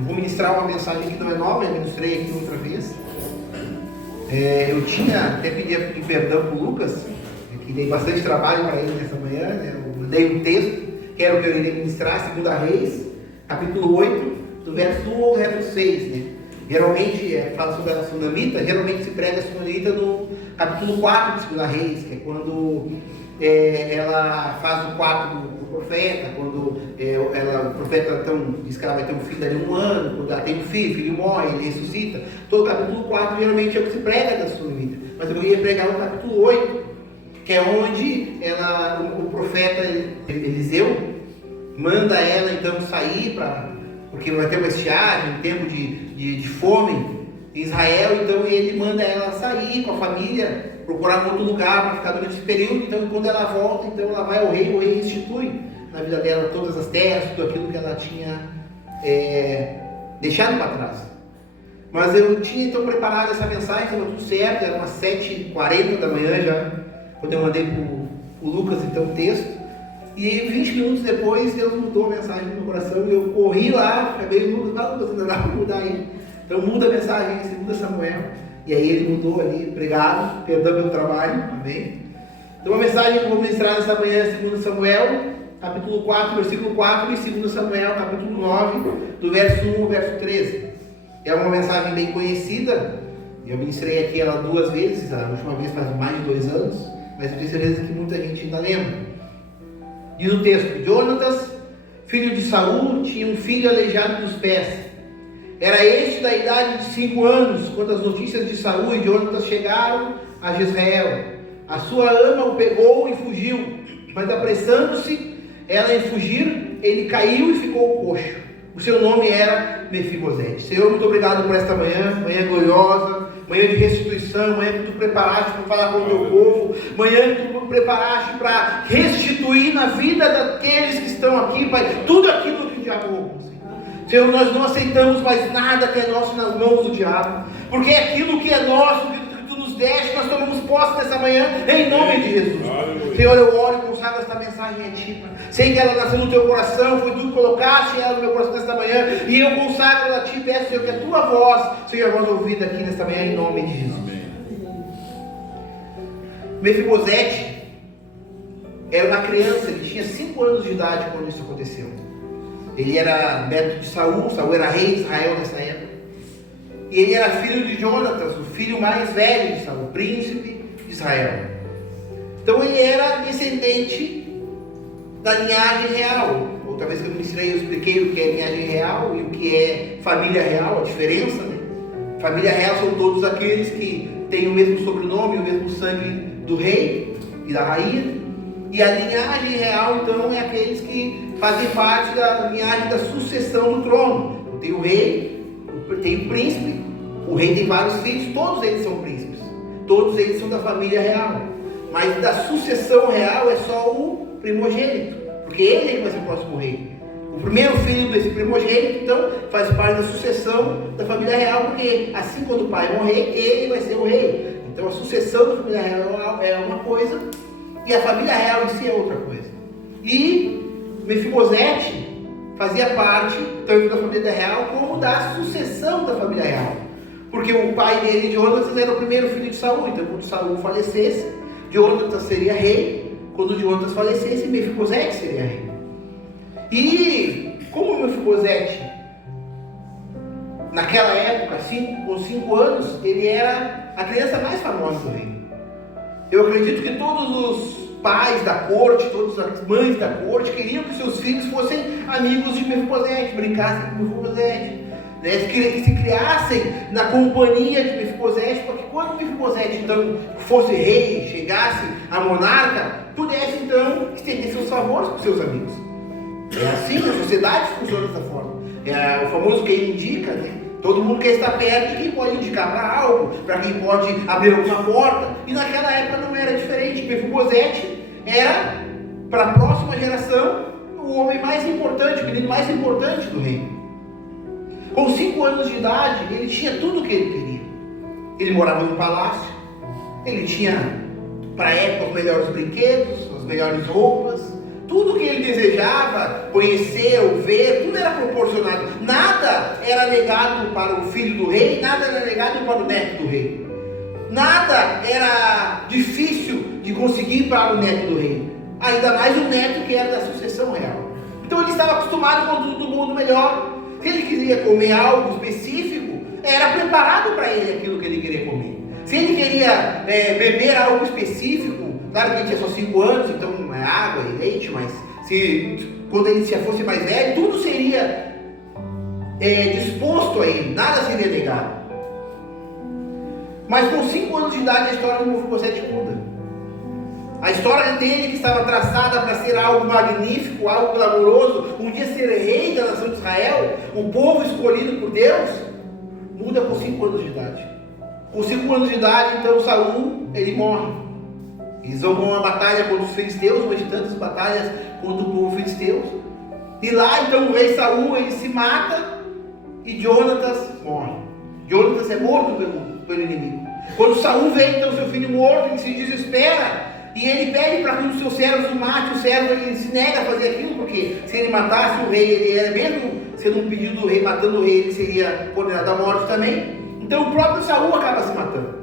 Eu vou ministrar uma mensagem que não é nova, eu ministrei aqui outra vez. Eu tinha até pedido perdão para o Lucas, que dei bastante trabalho para ele nessa manhã, né? Eu mandei um texto, que era o que eu iria ministrar, 2 Reis, capítulo 8, do verso 1 ao verso 6, né? Geralmente, fala sobre a sunamita, geralmente se prega a sunamita no capítulo 4 de 2 Reis, que é quando ela faz o quarto do profeta, quando o profeta diz que ela vai ter um filho dali 1 ano, quando ela tem um filho, o filho morre, ele ressuscita. Todo o capítulo 4 geralmente é o que se prega da sunamita, mas eu ia pregar o capítulo 8, que é onde o profeta Eliseu manda ela então sair porque vai ter uma estiagem, um tempo de fome em Israel, então ele manda ela sair com a família, procurar um outro lugar para ficar durante esse período. Então quando ela volta, então ela vai ao rei, o rei restitui na vida dela todas as terras, tudo aquilo que ela tinha deixado para trás. Mas eu tinha então preparado essa mensagem, estava tudo certo, era umas 7h40 da manhã já, quando eu mandei para o Lucas então o texto. E 20 minutos depois Deus mudou a mensagem no meu coração e eu corri lá, acabei Lucas, ainda dá para mudar aí. Então muda a mensagem, 2 Samuel. E aí ele mudou ali, pregado, perdão pelo trabalho, amém? Então a mensagem que eu vou ministrar nessa manhã é 2 Samuel, capítulo 4, versículo 4, e 2 Samuel, capítulo 9, do verso 1 ao verso 13. É uma mensagem bem conhecida, eu ministrei aqui ela 2 vezes, a última vez faz mais de 2 anos, mas eu tenho certeza que muita gente ainda lembra. Diz o texto: Jonatas, filho de Saul, tinha um filho aleijado dos pés. Era este da idade de 5 anos, quando as notícias de Saul e Jonatas chegaram a Jezreel. A sua ama o pegou e fugiu, mas apressando-se ela em fugir, ele caiu e ficou coxo. O seu nome era Mefibosete. Senhor, muito obrigado por esta manhã gloriosa, manhã de restituição, manhã que tu preparaste para falar com o teu povo, manhã que tu preparaste para restituir na vida daqueles que estão aqui, Pai, tudo aquilo que o diabo roubou. Senhor, nós não aceitamos mais nada que é nosso nas mãos do diabo, porque é aquilo que é nosso, que tu nos deste, nós tomamos posse nessa manhã, em nome de Jesus. Aleluia. Senhor, eu oro e consagro esta mensagem a Ti, Pai. Sei que ela nasceu no Teu coração, foi Tu que colocaste ela no meu coração nesta manhã, e eu consagro a Ti, peço, Senhor, que a Tua voz seja a voz ouvida aqui nesta manhã, em nome de Jesus. Amém. Mefibosete era uma criança, ele tinha 5 anos de idade quando isso aconteceu. Ele era neto de Saul, Saul era rei de Israel nessa época. E ele era filho de Jonatas, o filho mais velho de Saul, príncipe de Israel. Então ele era descendente da linhagem real. Outra vez que eu ministrei, eu expliquei o que é linhagem real e o que é família real, a diferença, né? Família real são todos aqueles que têm o mesmo sobrenome, o mesmo sangue do rei e da rainha. E a linhagem real, então, é aqueles que fazem parte da linhagem da sucessão do trono. Então, tem o rei, tem o príncipe, o rei tem vários filhos, todos eles são príncipes, todos eles são da família real. Mas da sucessão real é só o primogênito, porque ele é que vai ser o próximo rei. O primeiro filho desse primogênito, então, faz parte da sucessão da família real, porque assim quando o pai morrer, ele vai ser o rei. Então a sucessão da família real é uma coisa, e a família real em si é outra coisa. E Mefibosete fazia parte tanto da família real como da sucessão da família real. Porque o pai dele, Jonatas, era o primeiro filho de Saul. Então quando Saul falecesse, Jonatas seria rei. Quando Jonatas falecesse, Mefibosete seria rei. E como Mefibosete, naquela época, com 5 anos, ele era a criança mais famosa do reino. Eu acredito que todos os pais da corte, todas as mães da corte queriam que seus filhos fossem amigos de Mefibosete, brincassem com Mefibosete, né? Que se criassem na companhia de Mefibosete, para que quando Mefibosete então fosse rei, chegasse a monarca, pudesse então estender seus favores para os seus amigos. É assim, a sociedade funciona dessa forma. É o famoso quem indica, né? Todo mundo quer estar perto de quem pode indicar para algo, para quem pode abrir alguma porta. E naquela época não era diferente. Mefibosete era, para a próxima geração, o homem mais importante, o menino mais importante do reino. Com 5 anos de idade, ele tinha tudo o que ele queria. Ele morava num palácio, ele tinha, para a época, os melhores brinquedos, as melhores roupas, Tudo que ele desejava conhecer ou ver, tudo era proporcionado. Nada era negado para o filho do rei, nada era negado para o neto do rei. Nada era difícil de conseguir para o neto do rei. Ainda mais o neto que era da sucessão real. Então ele estava acostumado com tudo do mundo melhor. Se ele queria comer algo específico, era preparado para ele aquilo que ele queria comer. Se ele queria beber algo específico, claro que ele tinha só 5 anos, então não é água e leite, mas quando ele já fosse mais velho, tudo seria disposto a ele, nada seria negado. Mas com 5 anos de idade a história do Mefibosete muda. A história dele, que estava traçada para ser algo magnífico, algo glamouroso, um dia ser rei da nação de Israel, o povo escolhido por Deus, muda com 5 anos de idade. Com 5 anos de idade, então Saul, ele morre. Eles vão uma batalha contra os filisteus, uma de tantas batalhas contra o povo filisteu. E lá, então, o rei Saul, ele se mata e Jonatas morre. Jonatas é morto pelo inimigo. Quando Saul vê, então, seu filho morto, ele se desespera. E ele pede para que um dos seus servos o mate. O servo, ele se nega a fazer aquilo, porque se ele matasse o rei, ele era, mesmo sendo um pedido do rei, matando o rei, ele seria condenado à morte também. Então o próprio Saul acaba se matando.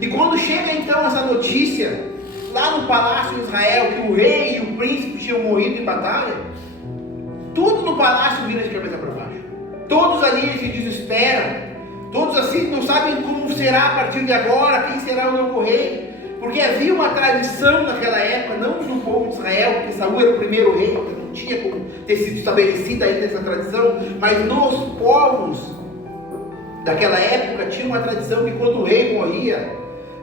E quando chega então essa notícia, lá no palácio de Israel, que o rei e o príncipe tinham morrido em batalha, tudo no palácio vira de cabeça para baixo. Todos ali se desesperam. Todos assim não sabem como será a partir de agora, quem será o novo rei. Porque havia uma tradição naquela época, não no povo de Israel, porque Saul era o primeiro rei, porque não tinha como ter sido estabelecida ainda essa tradição, mas nos povos daquela época tinha uma tradição que quando o rei morria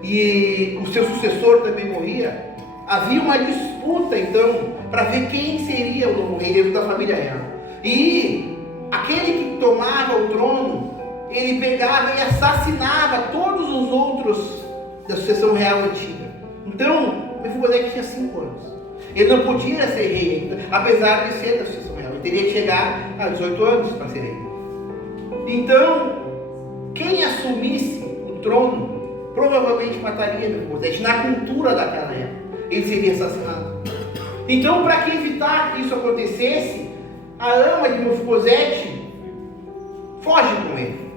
e o seu sucessor também morria, havia uma disputa então para ver quem seria o novo rei dentro da família real. E aquele que tomava o trono, ele pegava e assassinava todos os outros da sucessão real antiga. Então, Mefibosete tinha 5 anos. Ele não podia ser rei ainda, apesar de ser da sucessão real. Ele teria que chegar a 18 anos para ser rei. Então, quem assumisse o trono provavelmente mataria Mefibosete. Na cultura daquela época, ele seria assassinado. Então, para que evitar que isso acontecesse, a ama de Mefibosete foge com ele.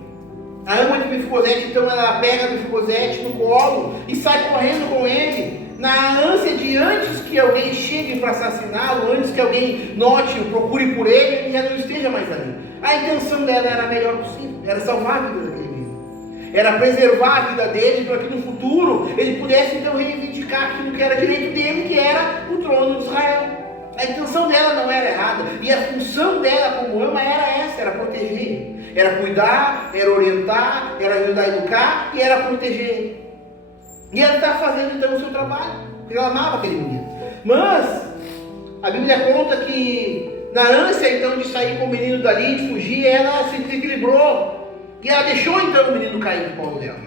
A ama de Mefibosete, então, ela pega Mefibosete no colo e sai correndo com ele, na ânsia de antes que alguém chegue para assassiná-lo, antes que alguém note, procure por ele, ele já não esteja mais ali. A intenção dela era a melhor possível, era salvar a vida daquele menino, era preservar a vida dele, para que no futuro ele pudesse então reivindicar aquilo que era direito dele, que era o trono de Israel. A intenção dela não era errada, e a função dela como ama era essa, era proteger, era cuidar, era orientar, era ajudar a educar e era proteger. E ela está fazendo então o seu trabalho, porque ela amava aquele menino. Mas a Bíblia conta que na ânsia então de sair com o menino dali, de fugir, ela se desequilibrou e ela deixou então o menino cair no colo dela.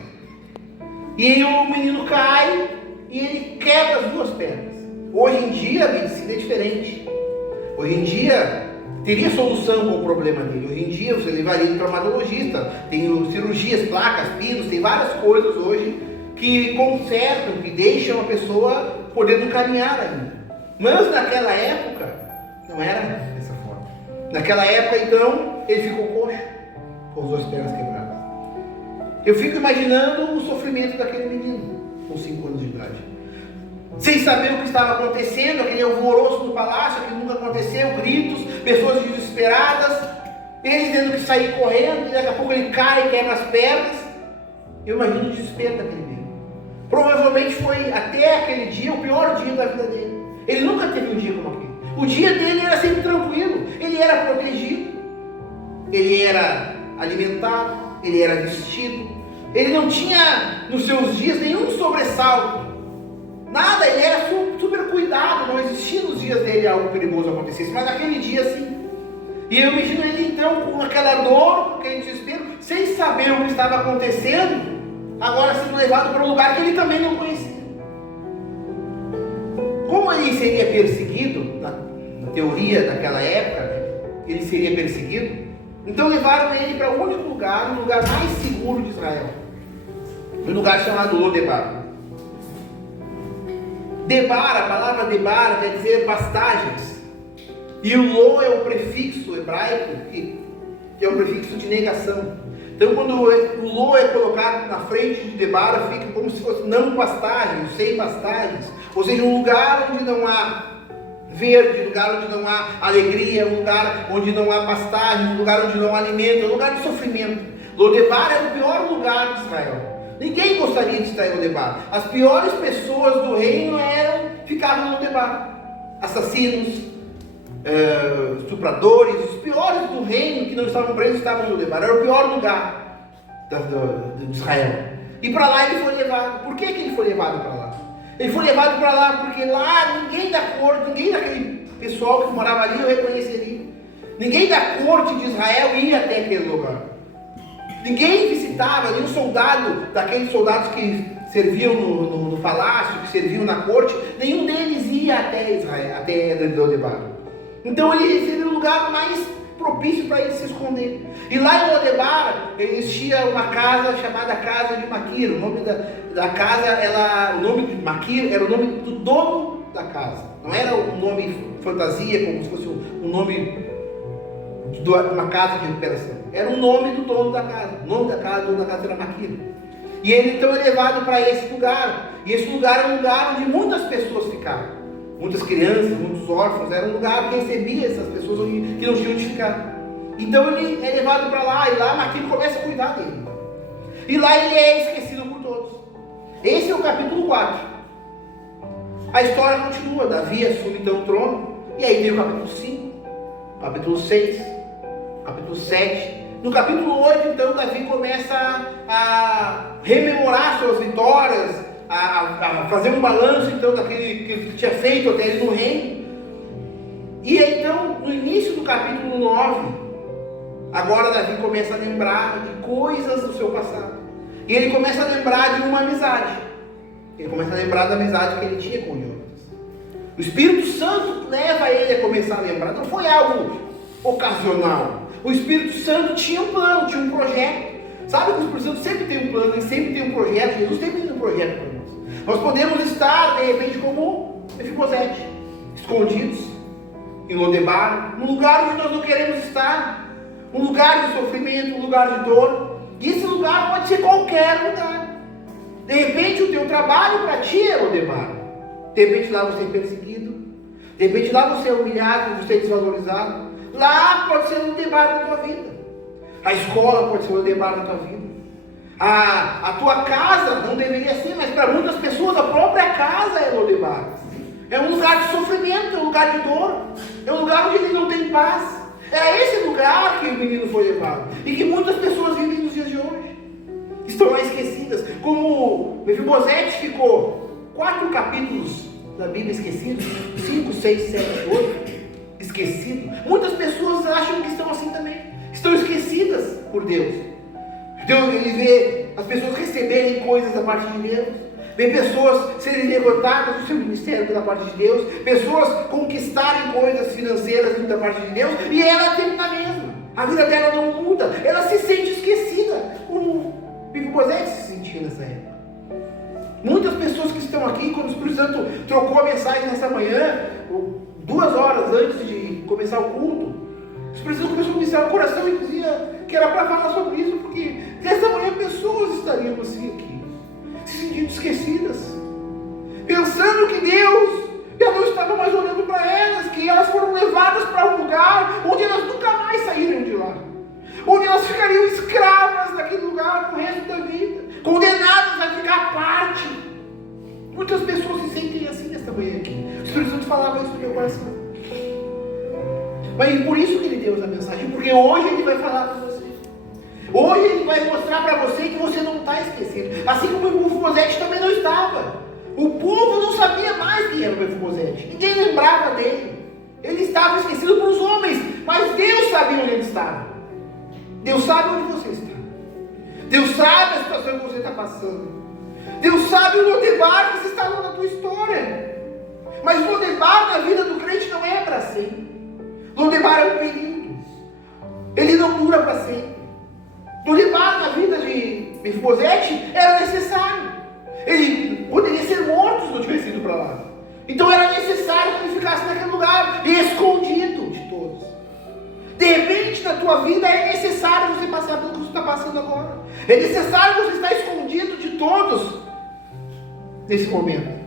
E o menino cai e ele quebra as 2 pernas. Hoje em dia a medicina é diferente. Hoje em dia teria solução com o problema dele. Hoje em dia você levaria ele para o traumatologista. Tem cirurgias, placas, pinos, tem várias coisas hoje que consertam, que deixam a pessoa podendo caminhar ainda. Mas naquela época não era dessa forma. Naquela época então ele ficou coxo, com as 2 pernas quebradas. Eu fico imaginando o sofrimento daquele menino com 5 anos de idade, sem saber o que estava acontecendo, aquele alvoroço no palácio, que nunca aconteceu, gritos, pessoas desesperadas, ele tendo que sair correndo, e daqui a pouco ele cai e quebra as pernas. Eu imagino o desespero daquele menino. Provavelmente foi até aquele dia o pior dia da vida dele. Ele nunca teve um dia como aquele. O dia dele era sempre tranquilo, ele era protegido, ele era alimentado, ele era vestido, ele não tinha nos seus dias nenhum sobressalto. Nada, ele era super cuidado, não existia nos dias dele algo perigoso acontecesse, mas naquele dia sim. E eu imagino ele então com aquela dor, com aquele desespero, sem saber o que estava acontecendo, agora sendo levado para um lugar que ele também não conhecia. Como ele seria perseguido, na teoria daquela época, ele seria perseguido, então levaram ele para o único lugar, o lugar mais seguro de Israel, um lugar chamado Lodebar. Debar, a palavra debar quer dizer pastagens. E o lo é o prefixo hebraico, que é um prefixo de negação. Então, quando o lo é colocado na frente de debar, fica como se fosse não pastagens, sem pastagens. Ou seja, um lugar onde não há verde, um lugar onde não há alegria, um lugar onde não há pastagem, um lugar onde não há alimento, um lugar de sofrimento. Lodebar era o pior lugar de Israel. Ninguém gostaria de estar em Lodebar. As piores pessoas do reino ficavam em Lodebar. Assassinos, estupradores, os piores do reino que não estavam presos estavam em Lodebar. Era o pior lugar de Israel. E para lá ele foi levado. Por que ele foi levado para lá? Ele foi levado para lá porque lá ninguém da corte, ninguém daquele pessoal que morava ali o reconheceria. Ninguém da corte de Israel ia até aquele lugar. Ninguém visitava, nenhum soldado, daqueles soldados que serviam no palácio, que serviam na corte, nenhum deles ia até Israel, até Lodebar. Então ele seria o lugar mais propício para ele se esconder. E lá em Lodebar existia uma casa chamada Casa de Maquir. O nome da casa, o nome de Maquir era o nome do dono da casa. Não era um nome fantasia, como se fosse um nome de uma casa de recuperação. Era o nome do dono da casa. O nome da casa, dono da casa era Maquir. E ele então é levado para esse lugar. E esse lugar é um lugar onde muitas pessoas ficaram. Muitas crianças, muitos órfãos. Era um lugar que recebia essas pessoas que não tinham onde ficar. Então ele é levado para lá. E lá Maquir começa a cuidar dele. E lá ele é esquecido por todos. Esse é o capítulo 4. A história continua. Davi assume então o trono. E aí vem o capítulo 5. Capítulo 6. Capítulo 7. No capítulo 8, então, Davi começa a rememorar suas vitórias, a fazer um balanço, então, daquele que tinha feito até ele no reino. E aí, então, no início do capítulo 9, agora Davi começa a lembrar de coisas do seu passado. E ele começa a lembrar de uma amizade. Ele começa a lembrar da amizade que ele tinha com Jonatas. O Espírito Santo leva ele a começar a lembrar. Não foi algo ocasional. O Espírito Santo tinha um plano, tinha um projeto. Sabe que o Espírito Santo sempre tem um plano, ele sempre tem um projeto. Jesus sempre tem um projeto para nós. Nós podemos estar, de repente, como Mefibosete, escondidos em Lodebar, num lugar onde nós não queremos estar, um lugar de sofrimento, um lugar de dor. E esse lugar pode ser qualquer lugar. De repente, o teu trabalho para ti é Lodebar. De repente, lá você é perseguido. De repente, lá você é humilhado, você é desvalorizado. Lá pode ser Lodebar da tua vida. A escola pode ser Lodebar da tua vida. A tua casa não deveria ser, mas para muitas pessoas a própria casa é Lodebar. É um lugar de sofrimento, é um lugar de dor. É um lugar onde ele não tem paz. É esse lugar que o menino foi levado. E que muitas pessoas vivem nos dias de hoje. Estão lá esquecidas. Como Mefibosete ficou 4 capítulos da Bíblia esquecidos. 5, 6, 7, 8. Esquecido. Muitas pessoas acham que estão assim também. Estão esquecidas por Deus. Ele vê as pessoas receberem coisas da parte de Deus. Vê pessoas serem derrotadas no seu ministério da parte de Deus. Pessoas conquistarem coisas financeiras da parte de Deus. E ela tem na mesma. A vida dela não muda. Ela se sente esquecida. Como Mefibosete se sentia nessa época. Muitas pessoas que estão aqui, quando o Espírito Santo trocou a mensagem nessa manhã, 2 horas antes de começar o culto, o Espírito Santo começou a ministrar no coração e dizia que era para falar sobre isso, porque nessa manhã pessoas estariam assim aqui, se sentindo esquecidas, pensando que Deus já não estava mais olhando para elas, que elas foram levadas para um lugar onde elas nunca mais saíram de lá, onde elas ficariam escravas daquele lugar pro resto da vida, condenadas a ficar à parte. Muitas pessoas se sentem assim nesta manhã aqui. O Espírito Santo falava isso no meu coração. Mas por isso que ele deu essa mensagem, porque hoje ele vai falar para você. Hoje ele vai mostrar para você que você não está esquecido. Assim como o Mefibosete também não estava. O povo não sabia mais quem era o Mefibosete. Ninguém lembrava dele. Ele estava esquecido pelos homens, mas Deus sabia onde ele estava. Deus sabe onde você está. Deus sabe a situação que você está passando. Deus sabe o Lodebar que se instalou na tua história. Mas o Lodebar na vida do crente não é para sempre. Lodebar é um período. Ele não dura para sempre. Lodebar na vida de Mefibosete era necessário. Ele poderia ser morto se não tivesse ido para lá. Então era necessário que ele ficasse naquele lugar, escondido de todos. De repente na tua vida é necessário você passar pelo que você está passando agora. É necessário você estar escondido de todos nesse momento.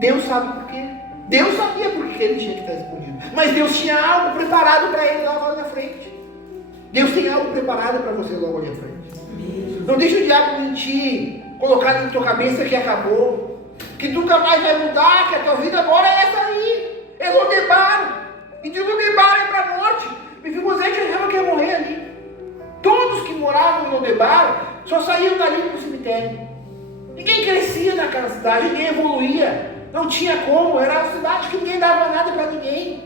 Deus sabe por quê. Deus sabia por que ele tinha que estar escondido. Mas Deus tinha algo preparado para ele lá na frente. Deus tem algo preparado para você logo ali à frente. Não deixa o diabo mentir, colocar na tua cabeça que acabou, que nunca mais vai mudar, que a tua vida agora é essa aí. É Lodebar. E de Lodebar é para a morte. Mefibosete achava que ia morrer ali. Todos que moravam em Lodebar só saíam dali para o cemitério. Ninguém crescia naquela cidade, ninguém evoluía. Não tinha como, era uma cidade que ninguém dava nada para ninguém.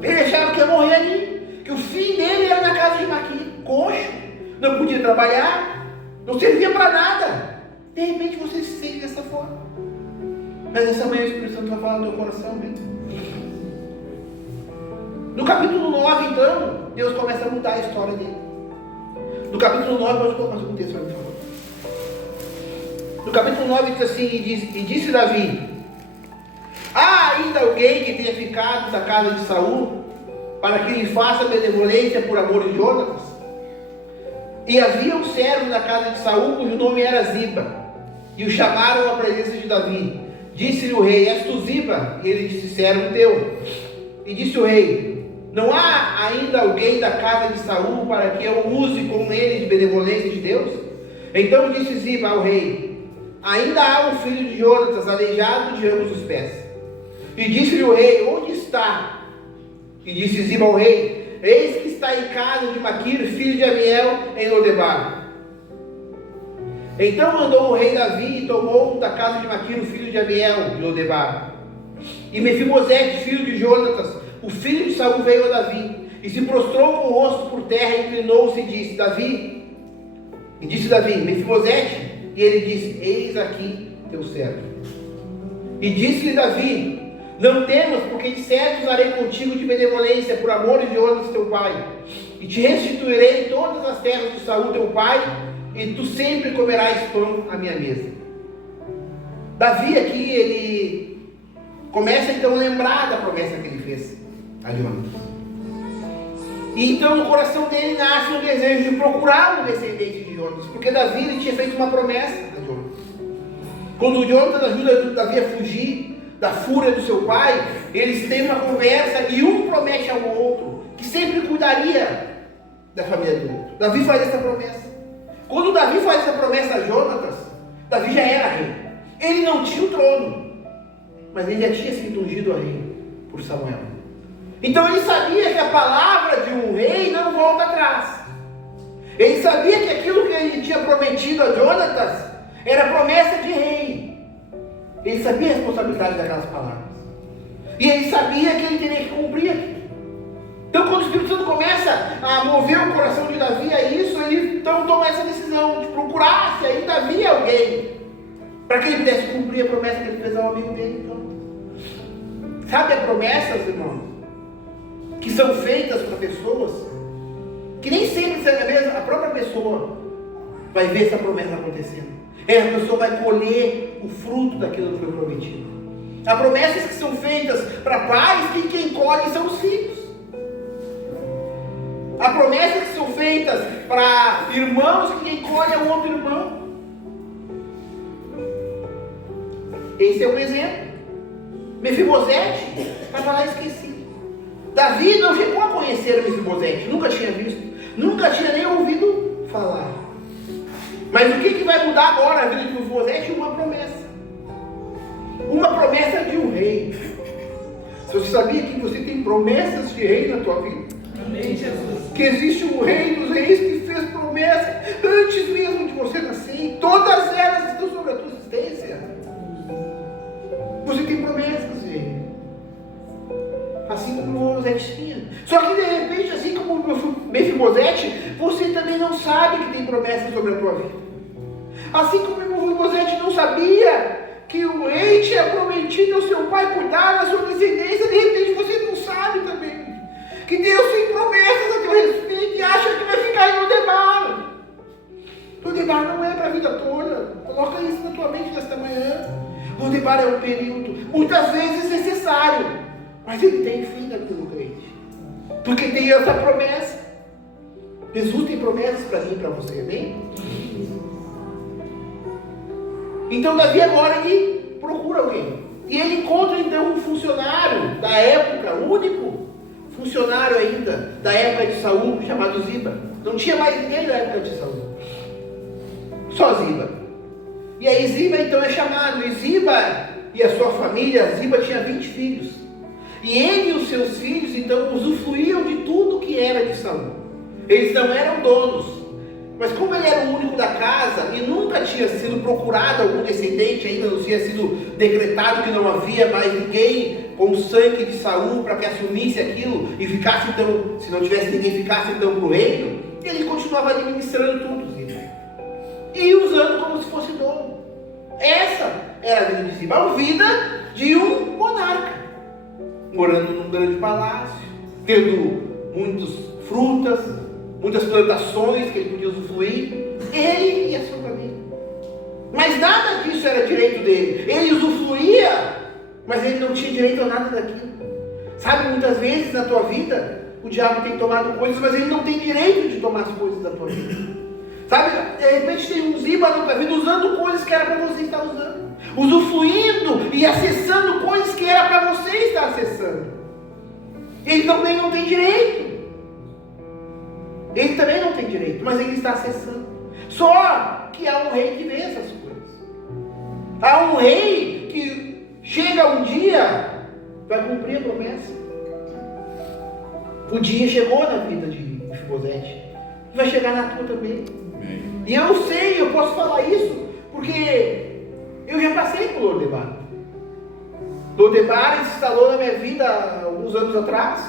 Ele achava que ia morrer ali, que o fim dele era na casa de Maquir, coxo, não podia trabalhar, não servia para nada. De repente você se sente dessa forma. Mas essa manhã o Espírito Santo vai falar no teu coração mesmo. No capítulo 9, então, Deus começa a mudar a história dele. No capítulo 9, pode colocar um texto aí, por favor. No capítulo 9 diz assim, e disse Davi: há ainda alguém que tenha ficado da casa de Saul, para que lhe faça benevolência por amor de Jonatas? E havia um servo da casa de Saul, cujo nome era Ziba, e o chamaram à presença de Davi. Disse-lhe o rei: és tu Ziba? E ele disse: servo teu. E disse o rei: não há ainda alguém da casa de Saul para que eu use com ele de benevolência de Deus? Então disse Ziba ao rei: ainda há um filho de Jonatas, aleijado de ambos os pés. E disse-lhe o rei: onde está? E disse Ziba ao rei: eis que está em casa de Maquir, filho de Amiel, em Lodebar. Então mandou o rei Davi e tomou da casa de Maquir o filho de Amiel, de Lodebar. E Mefibosete, filho de Jonatas, o filho de Saul, veio a Davi, e se prostrou com o rosto por terra, e inclinou-se e disse: Davi. E disse Davi: Mefibosete. E ele disse: eis aqui teu servo. E disse-lhe Davi: não temas, porque de certo usarei contigo de benevolência por amor de Jonatas teu pai, e te restituirei todas as terras de Saul teu pai, e tu sempre comerás pão à minha mesa. Davi aqui, ele começa então a lembrar da promessa que ele fez a Jonatas. E então no coração dele nasce um desejo de procurar um descendente de Jonatas, porque Davi ele tinha feito uma promessa a Jonatas. Quando Jonatas ajuda Davi a fugir da fúria do seu pai, eles têm uma conversa e um promete ao outro que sempre cuidaria da família do outro. Davi faz essa promessa. Quando Davi faz essa promessa a Jonatas, Davi já era rei. Ele não tinha o trono, mas ele já tinha sido ungido a rei por Samuel. Então ele sabia que a palavra de um rei não volta atrás. Ele sabia que aquilo que ele tinha prometido a Jonatas era promessa de rei. Ele sabia a responsabilidade daquelas palavras. E ele sabia que ele teria que cumprir aquilo. Então quando o Espírito Santo começa a mover o coração de Davi a isso, ele então toma essa decisão de procurar se ainda havia alguém para que ele pudesse cumprir a promessa que ele fez ao amigo dele. Então, sabe as promessas, irmãos, que são feitas para pessoas que nem sempre a própria pessoa vai ver essa promessa acontecendo. A pessoa vai colher o fruto daquilo que foi prometido. Há promessas que são feitas para pais que quem colhe são os filhos. Há promessas que são feitas para irmãos que quem colhe é o outro irmão. Esse é um exemplo. Mefibosete estava lá esquecido. Davi não chegou a conhecer Mefibosete, nunca tinha visto, nunca tinha nem ouvido falar. Mas o que vai mudar agora a vida de Mefibosete? Uma promessa. Uma promessa de um rei. Você sabia que você tem promessas de rei na tua vida? Amém, Jesus. Que existe um rei dos reis que fez promessa antes mesmo de você nascer. E todas elas estão sobre a tua existência. Você tem promessas, rei. Assim como Mefibosete tinha. Só que de repente, assim como Mefibosete, você também não sabe que tem promessas sobre a tua vida. Assim como Mefibosete não sabia que o rei tinha prometido ao seu pai cuidar da sua descendência, de repente você não sabe também que Deus tem promessas a teu respeito e acha que vai ficar em Lodebar. Lodebar não é para a vida toda. Coloca isso na tua mente nesta manhã. Lodebar é um período, muitas vezes necessário, mas ele tem fim naquilo, crente. Porque tem essa promessa. Jesus tem promessas para mim e para você, amém? Então Davi agora ele procura alguém. E ele encontra então um funcionário da época, o único funcionário ainda da época de Saul, chamado Ziba. Não tinha mais ninguém da época de Saul. Só Ziba. E aí Ziba então é chamado. E Ziba e a sua família, Ziba tinha 20 filhos. E ele e os seus filhos então usufruíam de tudo que era de Saul. Eles não eram donos. Mas como ele era o único da casa e nunca tinha sido procurado algum descendente, ainda não tinha sido decretado que não havia mais ninguém com o sangue de Saul para que assumisse aquilo e ficasse então, se não tivesse ninguém, ficasse então para o reino, ele continuava administrando tudo, Ziba. E usando como se fosse dono. Essa era a vida de Ziba, a vida de um monarca, morando num grande palácio, tendo muitas frutas, muitas plantações que ele podia usufruir, ele e a sua família. Mas nada disso era direito dele. Ele usufruía, mas ele não tinha direito a nada daquilo. Sabe, muitas vezes na tua vida, o diabo tem tomado coisas, mas ele não tem direito de tomar as coisas da tua vida. Sabe, de repente tem um Ziba na tua vida usando coisas que era para você estar usando, usufruindo e acessando coisas que era para você estar acessando. Ele também não tem direito. Ele também não tem direito, mas ele está acessando. Só que há um rei que vê essas coisas. Há um rei que chega um dia, vai cumprir a promessa. O dia chegou na vida de Mefibosete, vai chegar na tua também. E eu sei, eu posso falar isso, porque eu já passei por Lodebar. Lodebar se instalou na minha vida há alguns anos atrás.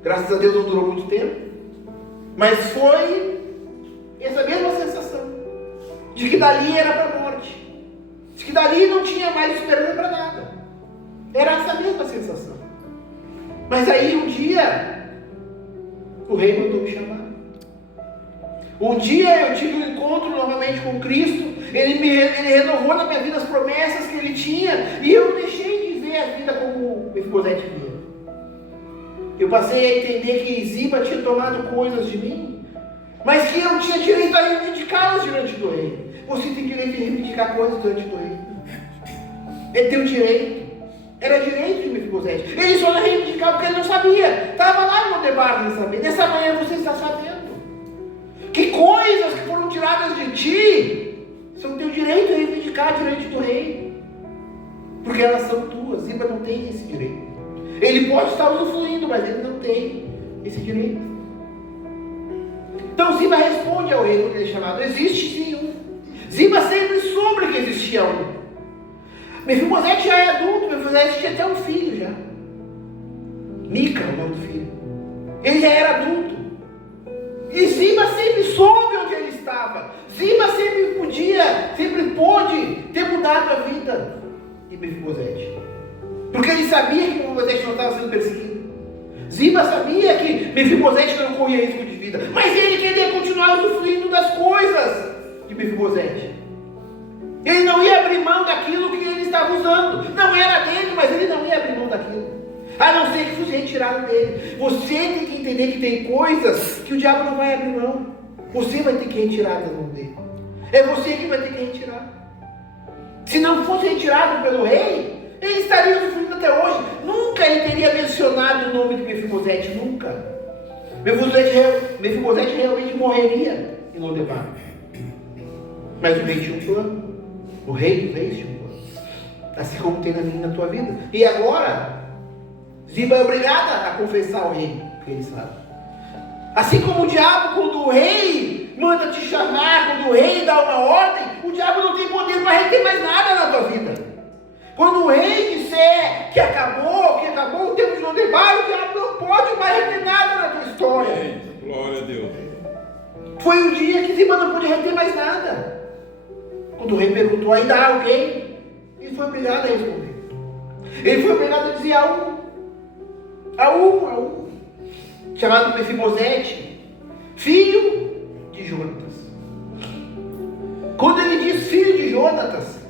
Graças a Deus não durou muito tempo. Mas foi essa mesma sensação, de que dali era para a morte, de que dali não tinha mais esperança para nada. Era essa mesma sensação. Mas aí um dia, o rei mandou me chamar. Um dia eu tive um encontro novamente com Cristo, ele renovou na minha vida as promessas que ele tinha, e eu deixei de ver a vida como Mefibosete via. Eu passei a entender que Ziba tinha tomado coisas de mim, mas que eu tinha direito a reivindicá-las diante do rei. Você tem direito a reivindicar coisas diante do rei. É teu direito. Era direito de Mefibosete. Ele só não reivindicava porque ele não sabia. Estava lá no Lodebar sem saber. Nessa manhã você está sabendo. Que coisas que foram tiradas de ti são teu direito a reivindicar diante do rei. Porque elas são tuas. Ziba não tem esse direito. Ele pode estar usufruindo, mas ele não tem esse direito. Então Ziba responde ao rei quando ele é chamado. Existe sim um. Ziba sempre soube que existia um. Mefibosete já é adulto, Mefibosete tinha até um filho já. Mica, o nome do filho. Ele já era adulto. E Ziba sempre soube onde ele estava. Ziba sempre pôde ter mudado a vida de Mefibosete. Porque ele sabia que Mefibosete não estava sendo perseguido. Ziba sabia que Mefibosete não corria risco de vida. Mas ele queria continuar usufruindo das coisas de Mefibosete. Ele não ia abrir mão daquilo que ele estava usando. Não era dele, mas ele não ia abrir mão daquilo. A não ser que fosse retirado dele. Você tem que entender que tem coisas que o diabo não vai abrir mão. Você vai ter que retirar da mão dele. É você que vai ter que retirar. Se não fosse retirado pelo rei, ele estaria usufruindo até hoje. Nunca ele teria mencionado o nome de Mefibosete. Nunca. Mefibosete realmente morreria em Lodebar. Mas o rei tinha um plano. O rei dos reis tinha um plano. Assim como tem na minha e na tua vida. E agora, Ziba é obrigada a confessar ao rei o que ele sabe. Assim como o diabo, quando o rei manda te chamar, quando o rei dá uma ordem, o diabo não tem poder para reter mais nada na tua vida. Quando o rei disser que acabou o tempo de Lodebar, o diabo não pode mais reter nada na tua história. Glória a Deus. Foi o dia que Ziba não pôde reter mais nada. Quando o rei perguntou, ainda há alguém? Ele foi obrigado a responder. Ele foi obrigado a dizer a um, chamado Mefibosete, filho de Jonatas. Quando ele diz filho de Jonatas,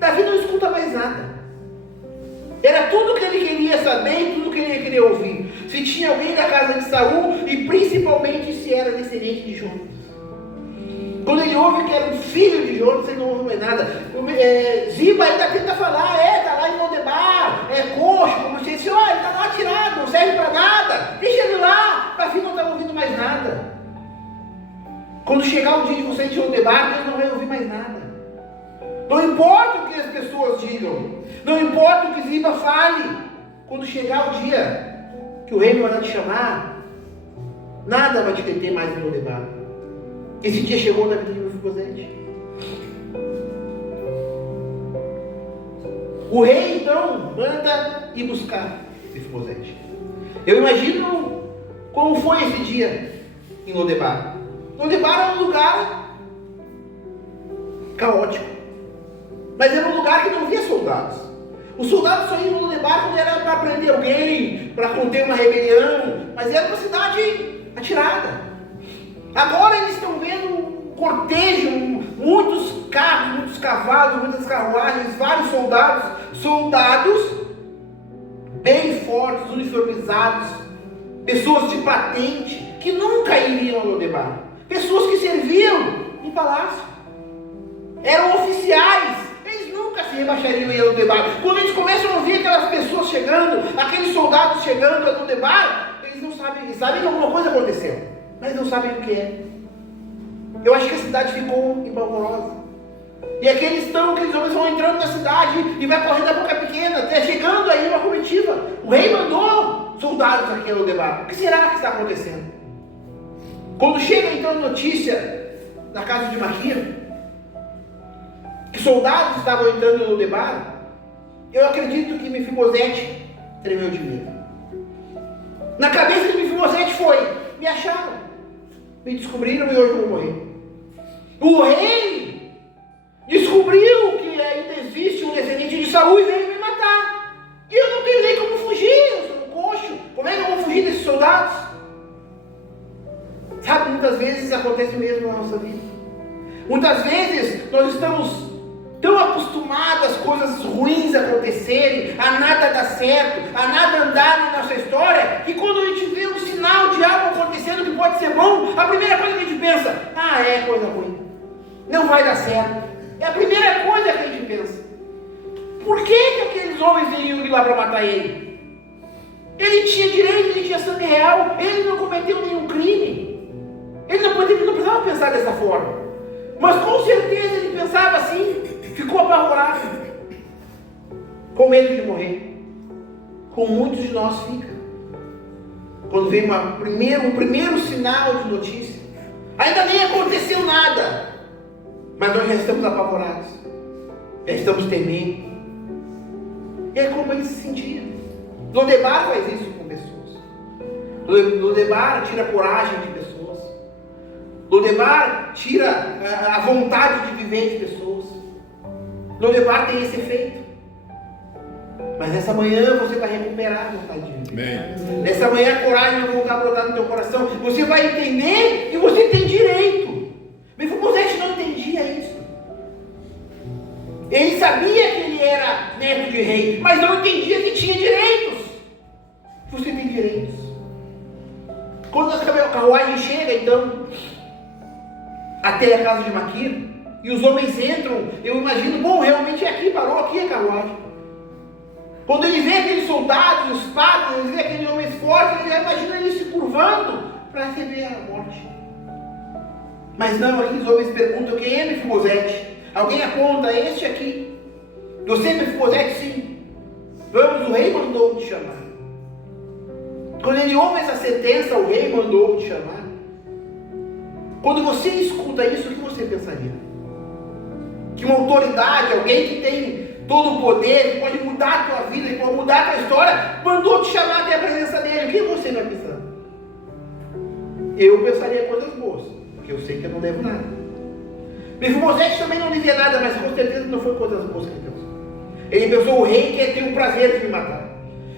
Davi não escuta mais nada. Era tudo que ele queria saber e tudo que ele queria ouvir. Se tinha alguém da casa de Saul e principalmente se era descendente de Jonas. Quando ele ouve que era um filho de Jonas, ele não ouve mais nada. Ziba ainda tenta falar, tá lá em Lodebar, coxo, como se disse, olha, ele está lá tirado, não serve para nada, deixa ele lá. Davi não está ouvindo mais nada. Quando chegar o dia de você de Lodebar, Deus não vai ouvir mais nada. Não importa o que as pessoas digam, não importa o que Ziba fale, quando chegar o dia que o rei vai te chamar, nada vai te deter mais em Lodebar. Esse dia chegou na vida de Mefibosete. O rei então manda ir buscar Mefibosete. Eu imagino como foi esse dia em Lodebar. Lodebar era um lugar caótico, mas era um lugar que não via soldados. Os soldados só iam no Lodebar quando era para prender alguém, para conter uma rebelião, mas era uma cidade atirada. Agora eles estão vendo um cortejo, muitos carros, muitos cavalos, muitas carruagens, vários soldados bem fortes, uniformizados, pessoas de patente, que nunca iriam a Lodebar, pessoas que serviam no palácio, eram oficiais, eles nunca se rebaixariam em Lodebar. Quando eles começam a ouvir aquelas pessoas chegando, aqueles soldados chegando a Lodebar, eles não sabem, eles sabem que alguma coisa aconteceu, mas não sabem o que é. Eu acho que a cidade ficou empolvorosa. E aqueles homens vão entrando na cidade e vai correndo a boca pequena, até chegando aí uma comitiva. O rei mandou soldados aqui a Lodebar. O que será que está acontecendo? Quando chega então a notícia na casa de Maquir, que soldados estavam entrando em Lodebar, eu acredito que Mefibosete tremeu de medo. Na cabeça de Mefibosete foi: me acharam, me descobriram e hoje eu vou morrer. O rei descobriu que ainda existe um descendente de Saul e veio me matar. E eu não tenho nem como fugir, eu sou um coxo. Como é que eu vou fugir desses soldados? Sabe, muitas vezes acontece mesmo na nossa vida. Muitas vezes nós estamos tão acostumados às coisas ruins acontecerem, a nada dar certo, a nada andar na nossa história, que quando a gente vê um sinal de algo acontecendo que pode ser bom, a primeira coisa que a gente pensa: é coisa ruim, não vai dar certo. É a primeira coisa que a gente pensa. Por que aqueles homens iriam ir lá para matar ele? Ele tinha direito, ele tinha sangue real, ele não cometeu nenhum crime. Ele não precisava pensar dessa forma. Mas com certeza ele pensava assim, ficou apavorado, com medo de morrer. Como muitos de nós ficam quando vem um primeiro sinal de notícia. Ainda nem aconteceu nada, mas nós já estamos apavorados, já estamos temendo. E é como ele se sentia. Lodebar faz isso com pessoas. Lodebar tira a coragem de pessoas. Lodebar tira a vontade de viver de pessoas. Lodebar tem esse efeito. Mas nessa manhã você vai recuperar a vontade de viver. Nessa manhã a coragem vai voltar a brotar no teu coração. Você vai entender que você tem direito. Mefibosete não entendia isso. Ele sabia que ele era neto de rei, mas não entendia que tinha direitos. Você tem direitos. Quando a carruagem chega, então, até a casa de Maquir, e os homens entram, eu imagino, realmente é aqui, parou aqui a carruagem. Quando ele vê aqueles soldados, espadas, ele vê aqueles homens fortes, ele imagina ele se curvando para receber a morte. Mas não, aqueles homens perguntam: quem é Mefibosete? Alguém aponta: este aqui. Você é Mefibosete? Sim. Vamos, o rei mandou te chamar. Quando ele ouve essa sentença, o rei mandou te chamar. Quando você escuta isso, o que você pensaria? Que uma autoridade, alguém que tem todo o poder, que pode mudar a tua vida, que pode mudar a tua história, mandou te chamar até a presença dele. O que você vai pensar? Eu pensaria coisas boas, porque eu sei que eu não devo nada. Mefibosete também não dizia nada, mas com certeza não foi coisas boas que ele pensou. Ele pensou: o rei quer ter o prazer de me matar.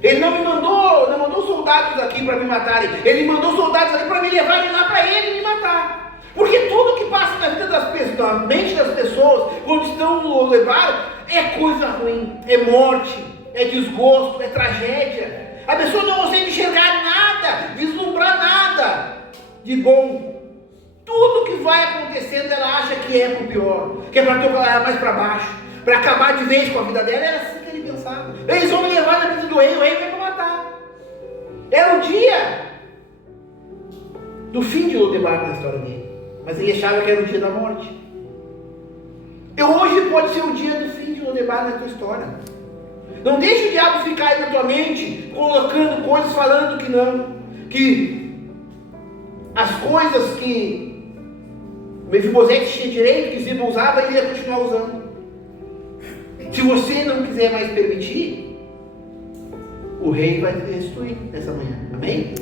Ele não mandou soldados aqui para me matarem. Ele mandou soldados aqui para me levarem lá para ele e me matar. Porque tudo que passa na vida das pessoas, na mente das pessoas, quando estão no Lodebar, é coisa ruim, é morte, é desgosto, é tragédia. A pessoa não consegue enxergar nada, vislumbrar nada de bom. Tudo que vai acontecendo, ela acha que é pro pior, que é para tocar ela mais para baixo, para acabar de vez com a vida dela. Era assim que ele pensava. Eles vão me levar na presença do rei, o rei vai me matar. Era o dia do fim de Lodebar na história dele, mas ele achava que era o dia da morte. E hoje pode ser o dia do fim de Lodebar na tua história. Não deixe o diabo ficar aí na tua mente, colocando coisas, falando que não, que as coisas que Mefibosete tinha direito, que Ziba usava, ele ia continuar usando. Se você não quiser mais permitir, o rei vai te restituir nessa manhã. Amém?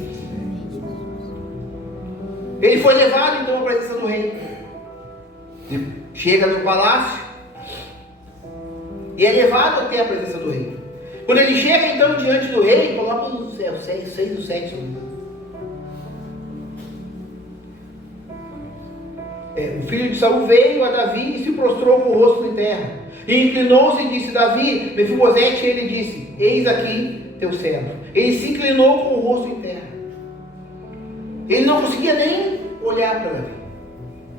Ele foi levado então à presença do rei. Chega no palácio e é levado até a presença do rei. Quando ele chega então diante do rei, coloca no céu, 6 e 7. O filho de Saul veio a Davi e se prostrou com o rosto em terra. E inclinou-se e disse: Davi, Mefibosete, ele disse: eis aqui teu servo. Ele se inclinou com o rosto em terra. Ele não conseguia nem olhar para Davi.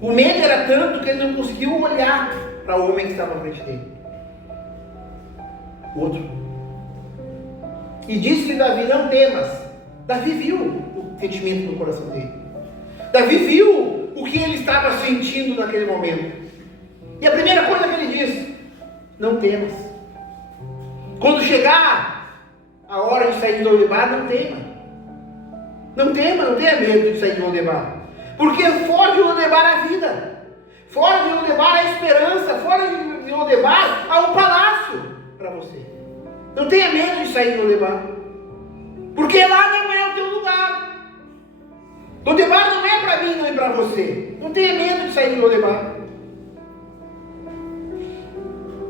O medo era tanto que ele não conseguiu olhar para o homem que estava à frente dele. O outro. E disse-lhe Davi: não temas. Davi viu o sentimento no coração dele. Davi viu o que ele estava sentindo naquele momento. E a primeira coisa que ele disse: não temas. Quando chegar a hora de sair de Lodebar, não tema. Não tema, não tenha medo de sair de Lodebar. Porque fora de Lodebar há vida. Fora de Lodebar há esperança. Fora de Lodebar há um palácio para você. Não tenha medo de sair de Lodebar. Porque lá não é o teu lugar. Lodebar não é para mim, não é para você. Não tenha medo de sair de Lodebar.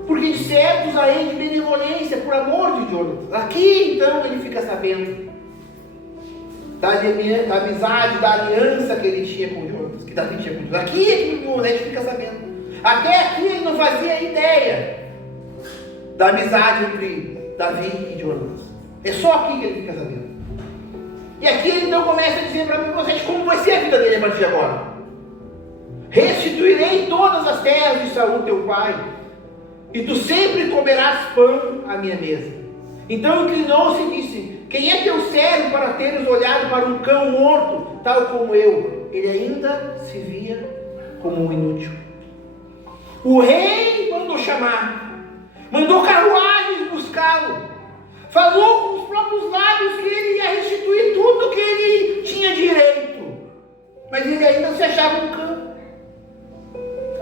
Porque de certos a ele de benevolência, por amor de Jonas. Aqui então ele fica sabendo da amizade, da aliança que ele tinha com Jonas, que Davi tinha com Jonas. Aqui é que o Moleque fica sabendo. Até aqui ele não fazia ideia da amizade entre Davi e Jonas. É só aqui que ele fica sabendo. E aqui ele então começa a dizer para vocês como vai ser a vida dele a partir de agora. Restituirei todas as terras de Saul teu pai, e tu sempre comerás pão à minha mesa. Então inclinou-se e disse: quem é teu servo para teres olhado para um cão morto, tal como eu? Ele ainda se via como um inútil. O rei mandou chamar, mandou carruagens buscá-lo, falou com os próprios lábios que ele ia restituir tudo que ele tinha direito, mas ele ainda se achava um cão.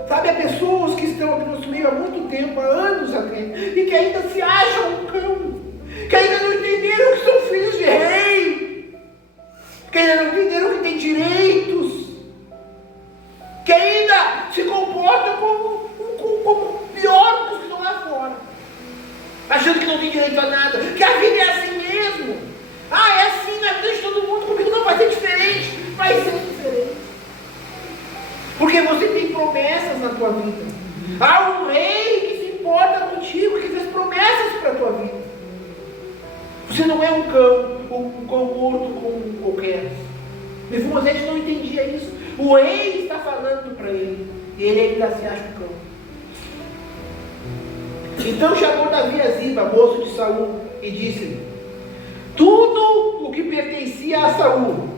Sabe, há pessoas que estão aqui no nosso meio há muito tempo, há anos até, e que ainda se acham um cão, que ainda não entenderam que são filhos de rei, que ainda não entenderam que têm direitos, que ainda se comportam como pior do que estão lá fora, achando que não tem direito a nada, que a vida é assim mesmo. É assim na frente de todo mundo, comigo não vai ser diferente, vai ser diferente. Porque você tem promessas na tua vida. Há um rei que se importa contigo, que fez promessas para a tua vida. Você não é um cão morto como qualquer. Mefibosete não entendia isso. O rei está falando para ele, e ele ainda se acha um cão. Então chamou Davi a Ziba, moço de Saul, e disse-lhe: tudo o que pertencia a Saul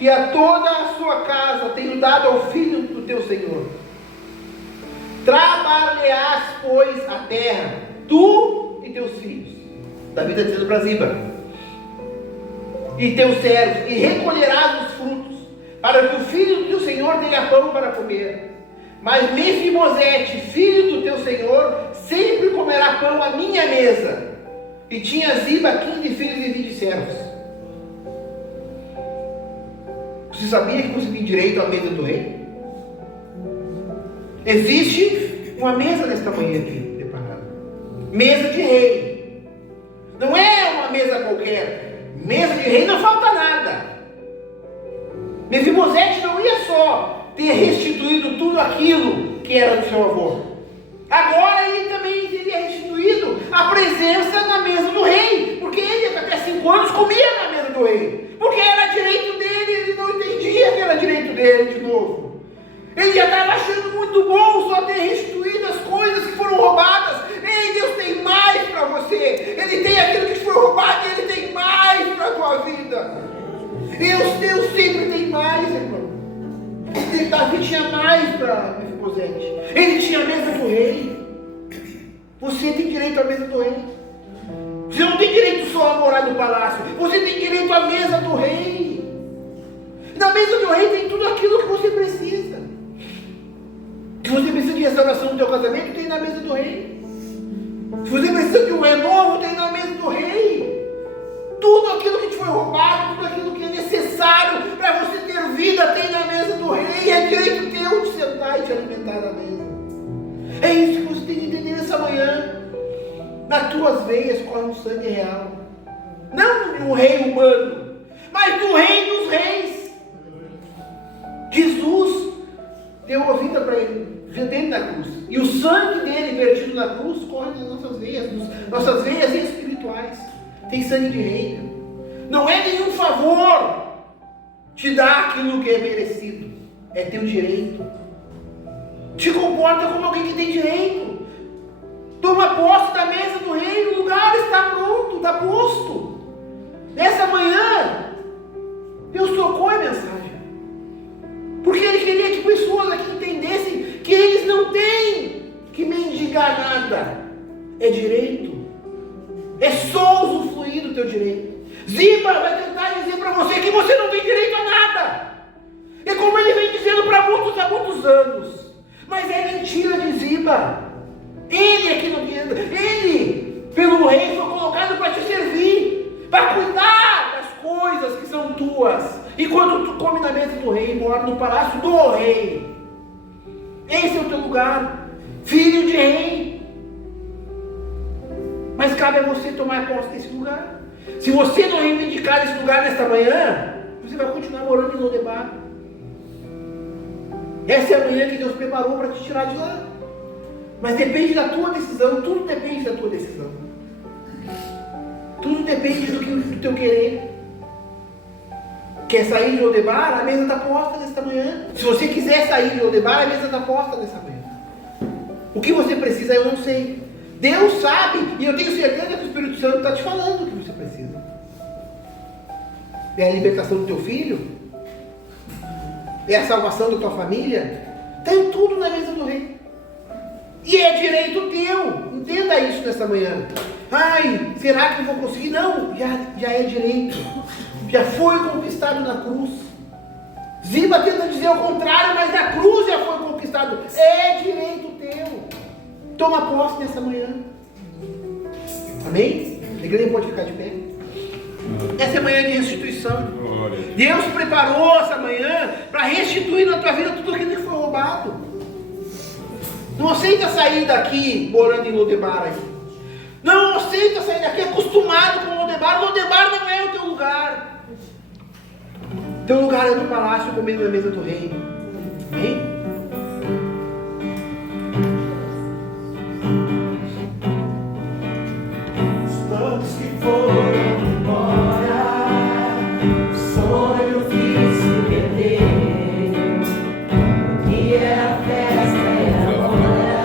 e a toda a sua casa tenho dado ao filho do teu senhor. Trabalharás, pois, a terra, tu e teus filhos. Davi está dizendo para Ziba: e teus servos, e recolherás os frutos, para que o filho do teu senhor tenha pão para comer. Mas Mefibosete, filho do teu senhor, sempre comerá pão à minha mesa. E tinha Ziba 15 filhos e 20 servos. Você sabia que você tem direito à mesa do rei? Existe uma mesa nesta manhã aqui preparada. Mesa de rei. Não é uma mesa qualquer. Mesa de rei não falta nada. Mefibosete não ia só ter restituído tudo aquilo que era do seu avô. Agora ele também teria restituído a presença na mesa do rei, porque ele até 5 anos comia na mesa do rei, porque era direito dele, ele não entendia que era direito dele de novo. Ele já estava achando muito bom só ter restituído as coisas que foram roubadas. Ei, Deus tem mais para você. Ele tem aquilo que foi roubado e Ele tem mais para a tua vida. Deus sempre tem mais, irmão. Davi tinha mais para Mefibosete. Ele tinha a mesa do rei. Você tem direito à mesa do rei. Você não tem direito só a morar no palácio. Você tem direito à mesa do rei. Na mesa do rei tem tudo aquilo que você precisa. Se você precisa de restauração do teu casamento, tem na mesa do rei. Se você precisa de um renovo, tem na mesa do rei. Tudo aquilo que te foi roubado, tudo aquilo que é necessário para você ter vida, tem na mesa do rei. É direito teu de sentar e te alimentar na mesa. É isso que você tem que entender nessa manhã. Nas tuas veias corre um sangue real. Não de um rei humano, mas do rei dos reis. Jesus deu a vida para ele, dentro da cruz. E o sangue dele vertido na cruz corre nas nossas veias espirituais. Tem sangue de rei. Não é nenhum favor te dar aquilo que é merecido. É teu direito. Te comporta como alguém que tem direito. Toma posse da mesa do rei. O lugar está pronto, está posto. Nessa manhã, Deus trocou a mensagem. Porque Ele queria que pessoas aqui entendessem que eles não têm que mendigar nada. É direito. É só usufruir do teu direito. Ziba vai tentar dizer para você que você não tem direito a nada. É como ele vem dizendo para muitos há muitos anos. Mas é mentira de Ziba. Ele é que não tem. Ele, pelo rei, foi colocado para te servir, para cuidar das coisas que são tuas. E quando tu come na mesa do rei, mora no palácio do rei. Esse é o teu lugar, filho de rei. Mas cabe a você tomar posse desse lugar. Se você não reivindicar esse lugar nesta manhã, você vai continuar morando em Lodebar. Essa é a manhã que Deus preparou para te tirar de lá. Mas depende da tua decisão. Tudo depende da tua decisão. Tudo depende do teu querer. Quer sair de Lodebar? A mesa está posta nesta manhã. Se você quiser sair de Lodebar, a mesa está posta nesta manhã. O que você precisa, eu não sei. Deus sabe, e eu tenho certeza que o Espírito Santo está te falando o que você precisa. É a libertação do teu filho? É a salvação da tua família? Tem tudo na mesa do rei. E é direito teu. Entenda isso nessa manhã. Ai, será que eu vou conseguir? Não, já é direito. Já foi conquistado na cruz. Ziba tenta dizer o contrário, mas a cruz já foi conquistado. É direito teu. Toma posse nessa manhã. Amém? A igreja pode ficar de pé. Essa é a manhã de restituição. Deus preparou essa manhã para restituir na tua vida tudo aquilo que foi roubado. Não aceita sair daqui morando em Lodebar aí. Não aceita sair daqui acostumado com Lodebar. Lodebar não é o teu lugar. Teu lugar é no palácio comendo na mesa do rei. Amém? Todos que foram embora, o sonho que se perdeu, o que era festa e agora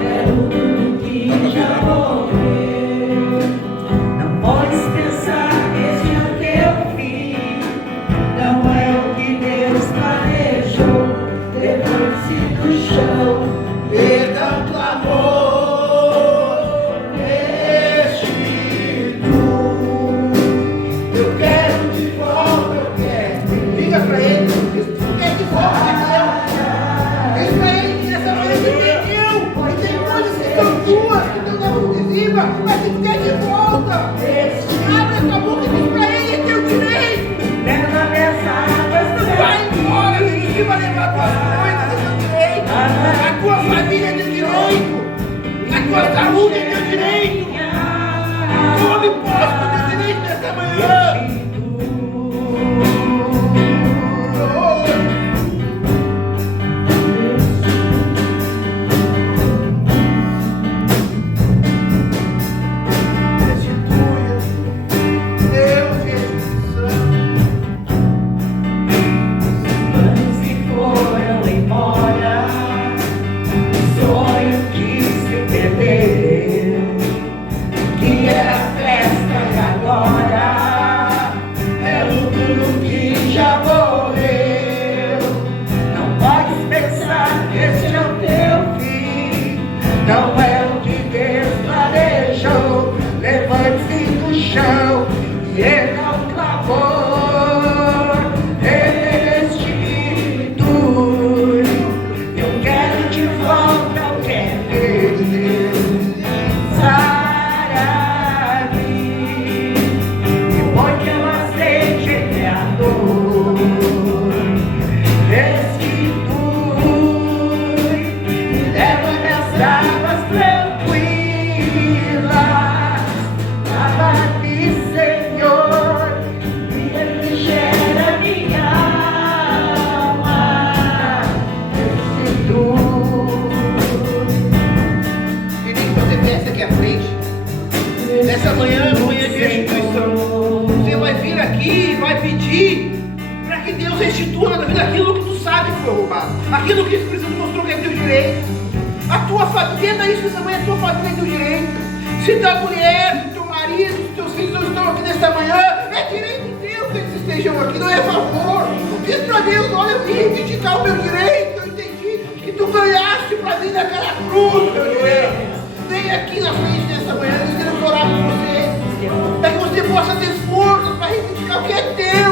é o mundo que já morreu. Não podes pensar que esse é o teu fim, não é o que Deus planejou. Levante-se do chão, perdão, clamor. Mas ele quer de volta. Abre essa boca e diz para ele, é teu direito. Leva nessa água, vai embora, ele vai levar tuas coisas, é teu direito. A tua família é teu direito. A tua saúde é teu direito. Tome posse do teu direito nessa manhã. vir aqui e vai pedir para que Deus restitua na tua vida aquilo que tu sabe que foi roubado, aquilo que o Espírito Santo mostrou que é teu direito. A tua família, entenda isso nessa manhã, a tua família é teu direito. Se tua mulher, se teu marido, se teus filhos não estão aqui nesta manhã, é direito teu que eles estejam aqui, não é favor. Diz para Deus: olha, eu vim reivindicar o meu direito, eu entendi que tu ganhaste para mim naquela cruz, meu direito. Vem aqui na frente nessa manhã, nós queremos orar por você, para que você possa ter força para reivindicar o que é teu.